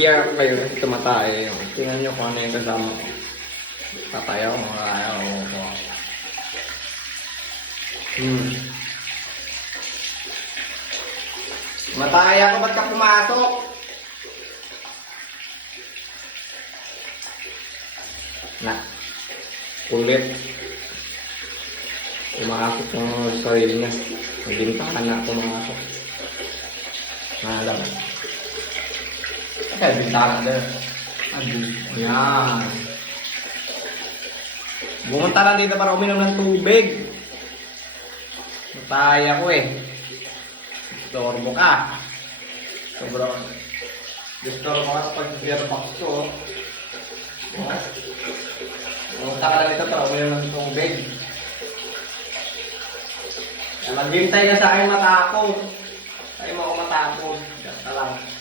CR ko kayo kasi tumatayo. Tingnan nyo kung ano yung kasama ko. Tatayo, mga ayaw ko. Mataya ko, ba't ka pumasok? Na, kulit. Umakakot ng sarili niya. Nagbintahan na ako umakakot. Alam. Kaya bintahan na. Ayan. Bumunta lang dito para uminom ng tubig. Mataya ko eh. Disturbo ka. Sobrang disturbo ka kapag gearbox ko. Bumunta ka lang dito para uminom ng tubig. Maghintay ka sa akin matapos. Tayo mo ako matapos. Gasta lang.